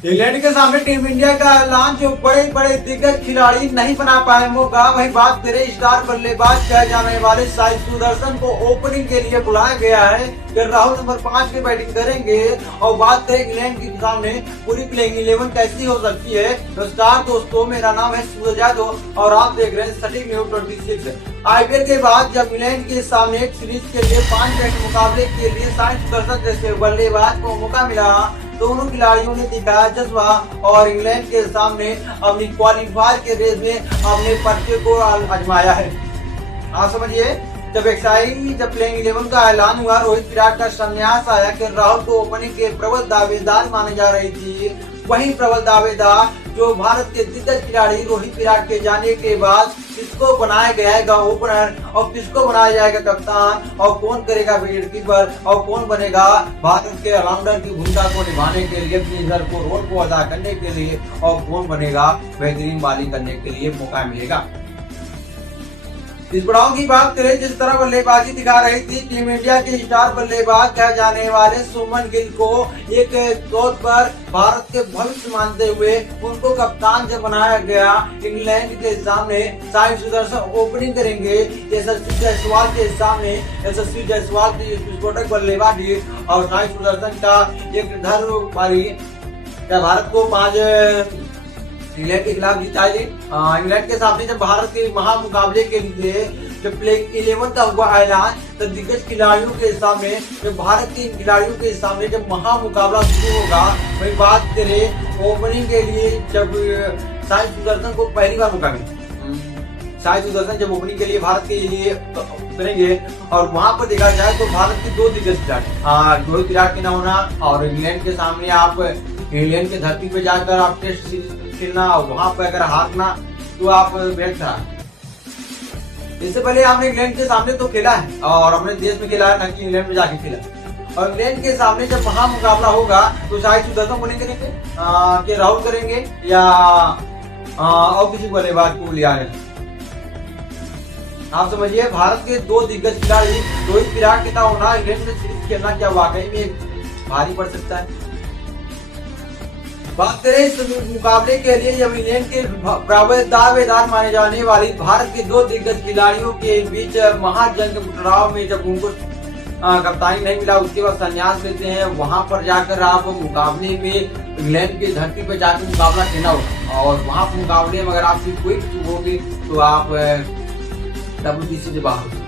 England के सामने team India का ऐलान, जो बड़े बड़े दिग्गज खिलाड़ी नहीं बना पाए मौका। वही बात करें स्टार बल्लेबाज कहे जाने वाले साई सुदर्शन को ओपनिंग के लिए बुलाया गया है कि राहुल नंबर 5 की बैटिंग करेंगे। और बात करें इंग्लैंड के सामने पूरी प्लेइंग 11 कैसी हो सकती है। नमस्कार दोस्तों, मेरा नाम है सूरज यादव और आप देख रहे हैं सटीक न्यूज 26। आईपीएल के बाद जब इंग्लैंड के सामने एक सीरीज के लिए 5 मैच मुकाबले के लिए साई सुदर्शन जैसे बल्लेबाज को मौका मिला, दोनों खिलाड़ियों ने दिखाया जज्बा और इंग्लैंड के सामने अपनी क्वालिफायर के रेस में अपने पर्चे को आजमाया है। आप समझिए, जब प्लेइंग 11 का ऐलान हुआ, रोहित विराट का संन्यास आया कि राहुल को ओपनिंग के प्रबल दावेदार माने जा रही थी। वही प्रबल दावेदार जो भारत के दिग्गज खिलाड़ी रोहित विराट के जाने के बाद किसको बनाया गया ओपनर और किसको बनाया जाएगा कप्तान, और कौन करेगा विकेट कीपर और कौन बनेगा भारत के ऑलराउंडर की भूमिका को निभाने के लिए, अपनी इधर को रोल को अदा करने के लिए, और कौन बनेगा बेहतरीन बॉलिंग करने के लिए मौका मिलेगा। इस पड़ाव की बात करें, जिस तरह बल्लेबाजी दिखा रही थी टीम इंडिया के स्टार बल्लेबाज कहे जाने वाले सुमन गिल को, एक तौर पर भारत के भविष्य मानते हुए उनको कप्तान जब बनाया गया। इंग्लैंड के सामने साई सुदर्शन ओपनिंग करेंगे यशस्वी जायसवाल के सामने। यशस्वी जायसवाल की विस्फोटक बल्लेबाजी और साई सुदर्शन का एक धर पारी भारत को 5 इंग्लैंड के खिलाफ जिताई। इंग्लैंड के सामने जब भारत के महामुकाबले के लिए जब प्लेइंग 11 का हुआ ऐलान, तो दिग्गज खिलाड़ियों के सामने, जब भारत के खिलाड़ियों के सामने जब महामुकाबला शुरू होगा, वही बात करें ओपनिंग के लिए जब साई सुदर्शन को पहली बार मौका मिला। साई सुदर्शन जब ओपनिंग के लिए भारत के लिए करेंगे और वहां पर देखा जाए तो भारत के 2 दिग्गज खिलाड़ी रोहित विराट के न होना और इंग्लैंड के सामने आप इंग्लैंड के धरती पे जाकर आप टेस्ट सीरीज खेलना और वहां पर अगर हारना तो आप बैठ था। इससे पहले आपने इंग्लैंड के सामने तो खेला है और अपने देश में खेला है, ना कि इंग्लैंड में जाके खेला। और इंग्लैंड के सामने जब महामुकाबला होगा तो शायद सुदर्शन बने करेंगे कि राहुल करेंगे या और किसी बल्लेबाज को लिया है। आप समझिए, भारत के 2 दिग्गज खिलाड़ी रोहित विराट के होना इंग्लैंड से सीरीज खेलना क्या वाकई में भारी पड़ सकता है। बात करें इस मुकाबले के लिए जब इंग्लैंड के प्रबल दावेदार माने जाने वाली भारत के 2 दिग्गज खिलाड़ियों के बीच महाजंग टकराव में जब उनको कप्तानी नहीं मिला, उसके बाद संन्यास लेते हैं, वहां पर जाकर आप मुकाबले में इंग्लैंड की धरती पर जाकर मुकाबला खेलना होगा। और वहां पर मुकाबले में अगर आपकी कोई चूक होगी तो आप WTC से बाहर।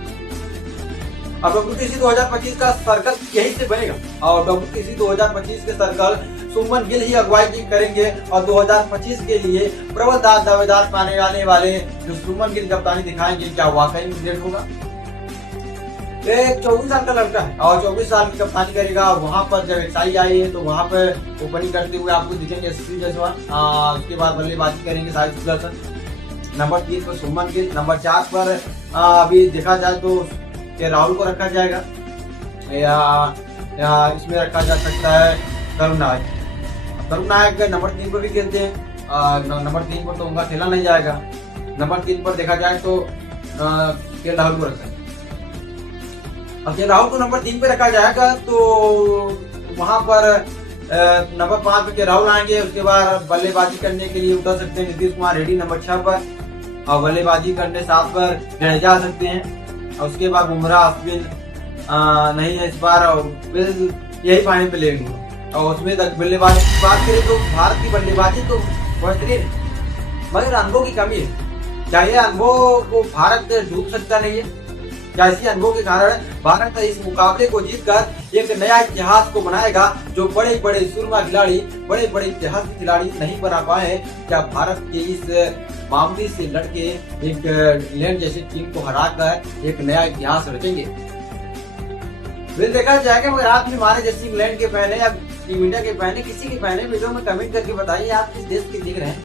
अब WTC 2025 का सर्कल यही से बनेगा और WTC 2025 के सर्कल सुमन गिल ही अगुवाई करेंगे और 2025 के लिए प्रबल दावेदार माने जाने वाले जो सुमन गिल कप्तानी दिखाएंगे, क्या वाकई में ग्रेट होगा। 24 साल का लड़का है और 24 साल की कप्तानी करेगा। वहां पर जब एक्साई आई है तो वहां पर ओपनिंग करते हुए आपको दिखेंगे यशस्वी जायसवाल। उसके बाद बल्लेबाजी करेंगे साई सुदर्शन। नंबर 3 पर सुमन गिल। नंबर 4 पर अभी देखा जाए तो राहुल को रखा जाएगा या इसमें रखा जा सकता है करुण नायक नंबर 3 पर भी खेलते हैं। नंबर 3 पर तो उनका खेला नहीं जाएगा। नंबर 3 पर देखा जाए तो राहुल को रखा है। अब राहुल को नंबर 3 पे रखा जाएगा तो वहां पर नंबर 5 पे राहुल आएंगे। उसके बाद बल्लेबाजी करने के लिए उतर सकते हैं नीतीश कुमार रेड्डी नंबर 6 पर, और बल्लेबाजी करने 7 पर जडेजा सकते हैं। और उसके बाद बुमराह, अश्विन नहीं है इस बार, यही फाइनल पे लेंगे। और उसमें तक बल्लेबाजी की बात करें तो भारत की बल्लेबाजी तो बेहतरीन, मगर अनुभव की कमी है। क्या ये अनुभव को भारत डूब सकता नहीं है? क्या इसी अनुभव के कारण भारत इस मुकाबले को जीतकर एक नया इतिहास को बनाएगा, जो बड़े बड़े सुरमा खिलाड़ी, बड़े बड़े इतिहास के खिलाड़ी नहीं बना पाए? क्या भारत के इस मामूली से लड़के एक इंग्लैंड जैसी टीम को हराकर एक नया इतिहास रचेंगे? फिर देखा जाएगा। मगर आप भी हमारे जैसे इंग्लैंड के फैन है या टीम इंडिया के फैन है, किसी के फैन है, वीडियो में कमेंट करके बताइए आप किस देश के देख रहे हैं।